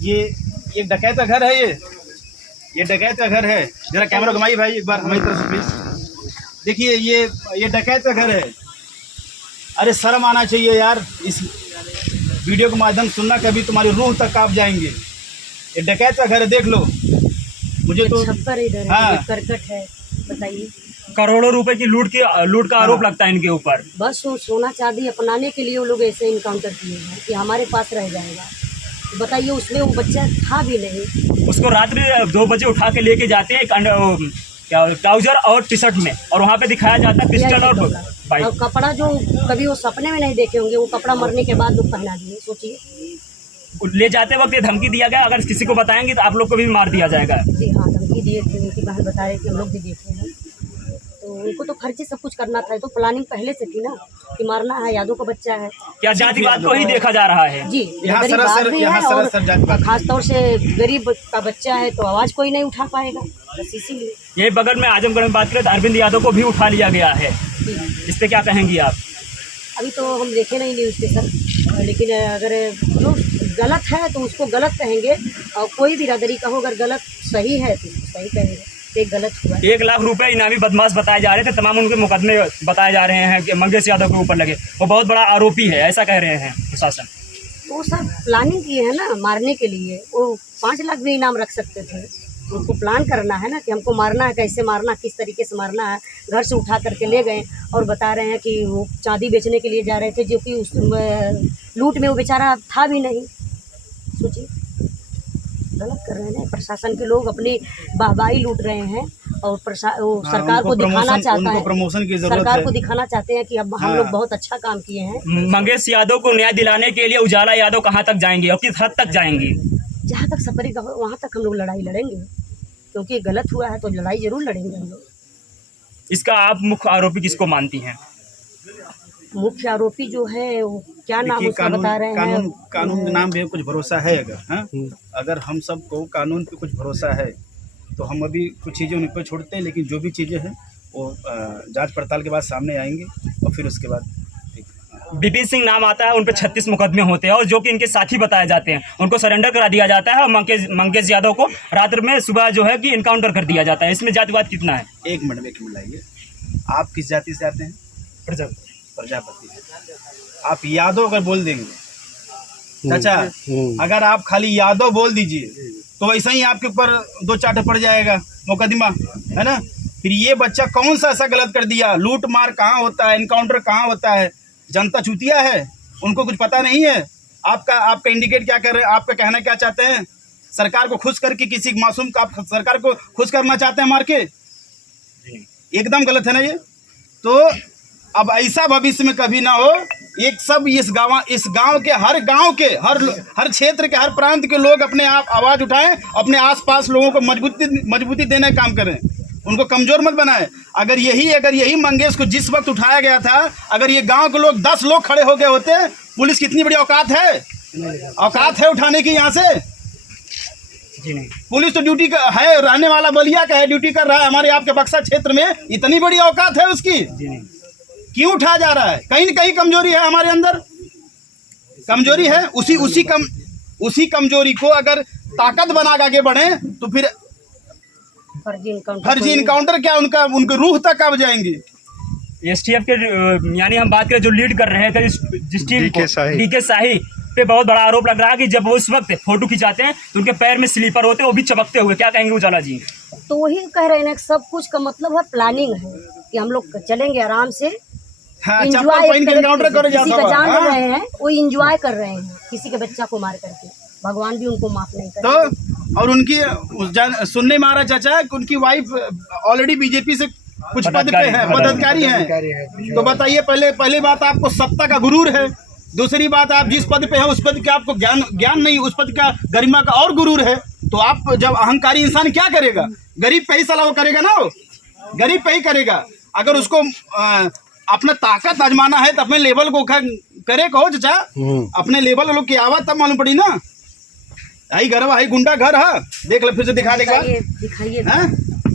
ये डकैत का घर है। ये डकैत का घर है। जरा कैमरा घुमाइए भाई एक बार हमारी तरफ से प्लीज। देखिए ये डकैत का घर है। अरे शर्म आना चाहिए यार, इस वीडियो के माध्यम सुनना कभी तुम्हारी रूह तक कांप जाएंगे। ये डकैत का घर है, देख लो। मुझे तो छप्पर इधर है, करकट है, बताइए। करोड़ों रुपए की लूट का आरोप लगता है इनके ऊपर। बस वो सोना चांदी अपनाने के लिए वो लोग ऐसे इनकाउंटर किए हैं कि हमारे पास रह जाएगा। तो बताइए, उसमें वो बच्चा था भी नहीं। उसको रात्रि 2 बजे उठा के लेके जाते हैं एक ट्राउजर और टी शर्ट में, और वहाँ पे दिखाया जाता है पिस्टल और बाइक। और कपड़ा जो कभी वो सपने में नहीं देखे होंगे, वो कपड़ा मरने के बाद लोग पहना दिए। सोचिए, ले जाते वक्त ये धमकी दिया गया, अगर किसी को बताएंगे तो आप लोग को भी मार दिया जाएगा। जी हाँ, धमकी दिए थे। उनकी बहन बता रहे थे, हम लोग भी देखे हैं। तो उनको तो फर्जी सब कुछ करना था। तो प्लानिंग पहले से थी ना कि मारना है, यादव का बच्चा है। क्या जातिवाद को ही देखा जा रहा है? जी, गरीब भी है और खासतौर से गरीब का बच्चा है तो आवाज़ कोई नहीं उठा पाएगा, बस इसीलिए। यही बगल में आजमगढ़ में बात करें तो अरविंद यादव को भी उठा लिया गया है। इस पे क्या कहेंगी आप? अभी तो हम देखे नहीं न्यूज़ पे सर, लेकिन अगर लोग गलत है तो उसको गलत कहेंगे, और कोई भी बिरादरी का हो अगर गलत सही है तो सही कहेंगे। एक गलत हुआ। 1 लाख रुपए इनामी बदमाश बताए जा रहे थे, तमाम उनके मुकदमे बताए जा रहे हैं कि मंगेश यादव के ऊपर लगे। वो बहुत बड़ा आरोपी है, ऐसा कह रहे हैं प्रशासन। वो सब प्लानिंग किए हैं ना मारने के लिए। वो 5 लाख भी इनाम रख सकते थे। उनको प्लान करना है ना कि हमको मारना है, कैसे मारना, किस तरीके से मारना है। घर से उठा करके ले गए और बता रहे हैं कि वो चांदी बेचने के लिए जा रहे थे, जो कि उस लूट में वो बेचारा था भी नहीं। सोचिए, गलत कर रहे हैं। प्रशासन के लोग अपनी वाहवाही लूट रहे हैं और सरकार को दिखाना चाहता है, प्रमोशन की जरूरत सरकार है। को दिखाना चाहते हैं कि अब हम लोग बहुत अच्छा काम किए हैं। मंगेश यादव को न्याय दिलाने के लिए उजाला यादव कहां तक जाएंगे और किस हद तक जाएंगे? जहाँ तक सफरी का हो वहाँ तक हम लोग लड़ाई लड़ेंगे, क्योंकि गलत हुआ है तो लड़ाई जरूर लड़ेंगे हम लोग। इसका आप मुख्य आरोपी किसको मानती हैं? मुख्य आरोपी जो है वो क्या नाम उसका बता रहे हैं? कानून के नाम पे कुछ भरोसा है अगर हम सबको कानून पे कुछ भरोसा है तो हम अभी कुछ चीज़ें उन पर छोड़ते हैं, लेकिन जो भी चीज़ें हैं वो जांच पड़ताल के बाद सामने आएंगे और फिर उसके बाद विपिन सिंह नाम आता है, उन पर 36 मुकदमे होते हैं और जो कि इनके साथी बताए जाते हैं उनको सरेंडर करा दिया जाता है और मंगेश यादव को रात में सुबह जो है कि इनकाउंटर कर दिया जाता है। इसमें जातिवाद कितना है? एक मिनट लाइए। आप किस जाति से आते हैं? प्रजापति। आप यादव अगर बोल देंगे चाचा, अगर आप खाली यादव बोल दीजिए तो वैसे ही आपके ऊपर 2 चाटे पड़ जाएगा मुकदमा, है ना। फिर ये बच्चा कौन सा ऐसा गलत कर दिया? लूट मार कहाँ होता है, इनकाउंटर कहाँ होता है? जनता चूतिया है, उनको कुछ पता नहीं है। आपका इंडिकेट क्या कर रहे हैं? आपका कहना क्या चाहते हैं? सरकार को खुश करके किसी मासूम का आप सरकार को खुश करना चाहते हैं मार के? एकदम गलत है ना ये। तो अब ऐसा भविष्य में कभी ना हो। एक सब इस गांव के हर क्षेत्र के हर प्रांत के लोग अपने आप आवाज़ उठाएं, अपने आसपास लोगों को मजबूती देने का काम करें, उनको कमज़ोर मत बनाएं। अगर यही मंगेश को जिस वक्त उठाया गया था, अगर ये गांव के लोग 10 लोग खड़े हो गए होते, पुलिस कितनी बड़ी औकात है उठाने की यहाँ से। जी नहीं, पुलिस तो ड्यूटी है, रहने वाला बलिया का है, ड्यूटी कर रहा है हमारे आपके बक्सर क्षेत्र में, इतनी बड़ी औकात है उसकी। जी नहीं, क्यों उठाया जा रहा है? कहीं न कहीं कमजोरी है हमारे अंदर, कमजोरी है। उसी कमजोरी को अगर ताकत बना के आगे बढ़े तो फिर फर्जी इनकाउंटर क्या उनके रूह तक कब जाएंगे? एसटीएफ के यानी हम बात करें जो लीड कर रहे थे जिस टीम को, डीके शाही पे बहुत बड़ा आरोप लग रहा है कि जब वो उस वक्त फोटो खिंचाते हैं तो उनके पैर में स्लीपर होते हैं, वो भी चमकते हुए। क्या कहेंगे उजाला जी? तो वही कह रहे हैं, सब कुछ का मतलब है प्लानिंग है कि हम लोग चलेंगे आराम से, एंजॉय किसी का जान रहे हैं, वो एंजॉय कर रहे हैं किसी के बच्चा को मार करके। भगवान भी उनको माफ नहीं करे। तो और उनकी सुनने में आ रहा चाचा कि उनकी वाइफ ऑलरेडी बीजेपी से कुछ पद पे है, पदाधिकारी हैं। तो बताइए, पहले बात आपको सत्ता का गुरूर है, दूसरी बात आप जिस पद पे हैं उस पद का आपको ज्ञान नहीं, उस पद का गरिमा का और गुरूर है। तो आप जब अहंकारी इंसान क्या करेगा? गरीब पे ही सलाह वो करेगा ना, वो गरीब पे ही करेगा। अगर उसको अपना ताकत आजमाना है तो अपने लेवल को करे कहो चाचा, अपने लेवल लोग की आवाज तब मालूम पड़ी ना। आई घर आई गुंडा घर है, देख ले फिर से दिखा देगा।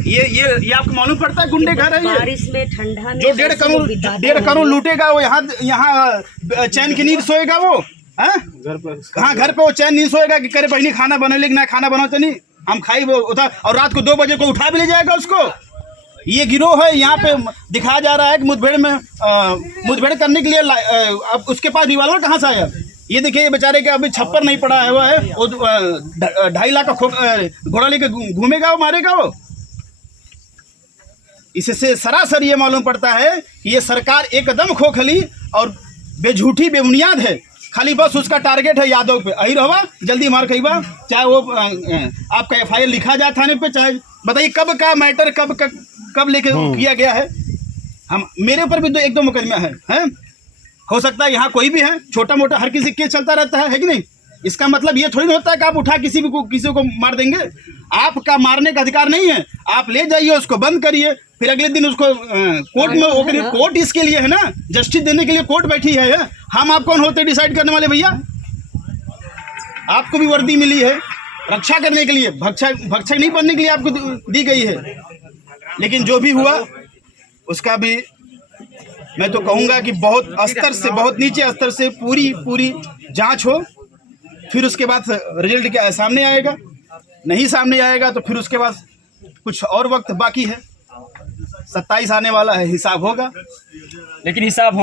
ये आपको मालूम पड़ता है गुंडे घर है ये? बारिश में ठंडा में जो 1.5 करोड़ लूटेगा वो यहाँ चैन की नींद सोएगा वो। हाँ घर पे वो चैन नहीं सोएगा कि करे बहनी खाना बने, लेकिन ना खाना बनाते नहीं हम खाई वो उठा, और रात को 2 बजे को उठा भी ले जाएगा उसको। ये गिरोह है। यहाँ पे दिखाया जा रहा है कि मुठभेड़ में मुठभेड़ करने के लिए अब उसके पास रिवाल्वर कहाँ से आया। ये देखिए ये बेचारे के अभी छप्पर नहीं पड़ा है, वो है वो 2.5 लाख का घोड़ा लेके घूमेगा, वो मारेगा वो। इससे सरासर ये मालूम पड़ता है कि ये सरकार एकदम खोखली और बेझूठी बेबुनियाद है। खाली बस उसका टारगेट है यादव पे। अही रहा जल्दी मार कहीबा, चाहे वो आपका FIR लिखा जाए थाने पे, चाहे बताइए कब का मैटर कब लेके किया गया है। हम मेरे ऊपर भी 1-2 मुकदमा है? हो सकता है यहाँ कोई भी है, छोटा मोटा हर किसी केस चलता रहता है कि नहीं। इसका मतलब ये थोड़ी ना होता है कि आप उठा किसी को मार देंगे। आपका मारने का अधिकार नहीं है। आप ले जाइए, उसको बंद करिए, फिर अगले दिन उसको कोर्ट में वो करिए। कोर्ट इसके लिए है ना, जस्टिस देने के लिए कोर्ट बैठी है। हम आप कौन होते डिसाइड करने वाले भैया? आपको भी वर्दी मिली है रक्षा करने के लिए, भक्षक नहीं बनने के लिए आपको दी गई है। लेकिन जो भी हुआ उसका भी मैं तो कहूँगा कि बहुत स्तर से, बहुत नीचे स्तर से पूरी जांच हो, फिर उसके बाद रिजल्ट क्या सामने आएगा। नहीं सामने आएगा तो फिर उसके बाद कुछ और वक्त बाकी है। 27 आने वाला है, हिसाब होगा। लेकिन हिसाब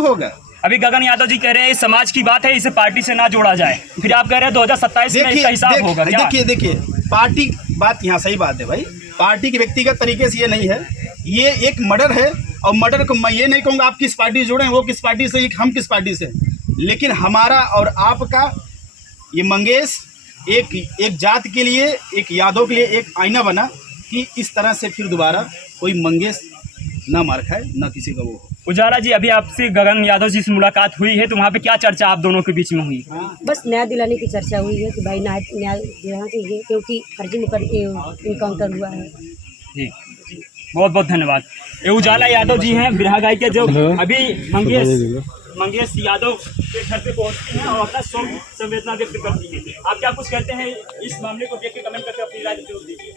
होगा। अभी गगन यादव जी कह रहे हैं इस समाज की बात है, इसे पार्टी से ना जोड़ा जाए, फिर आप कह रहे हैं 2027 में इसका हिसाब होगा। देखिए पार्टी बात यहाँ सही बात है भाई। पार्टी के व्यक्तिगत तरीके से ये नहीं है, ये एक मर्डर है। और मर्डर को मैं ये नहीं कहूँगा आप किस पार्टी से जुड़े हैं, वो किस पार्टी से, हम किस पार्टी से। लेकिन हमारा और आपका ये मंगेश एक जात के लिए, एक यादव के लिए एक आईना बना कि इस तरह से फिर दोबारा कोई मंगेश ना मार खाए, ना किसी का वो हो। उजाला जी, अभी आपसे गगन यादव जी से मुलाकात हुई है तो वहाँ पे क्या चर्चा आप दोनों के बीच में हुई? बस न्याय दिलाने की चर्चा हुई है कि भाई न्याय दिलाना चाहिए, क्योंकि फर्जी इनकाउंटर हुआ है। जी बहुत बहुत धन्यवाद। ये उजाला यादव जी हैं बिरहा गाय के, जो अभी मंगेश यादव के घर पे पहुंचती हैं और अपना शोक संवेदना व्यक्त करती हैं। आप क्या कुछ कहते हैं इस मामले को देख के? कमेंट करके अपनी राय जरूर दीजिए।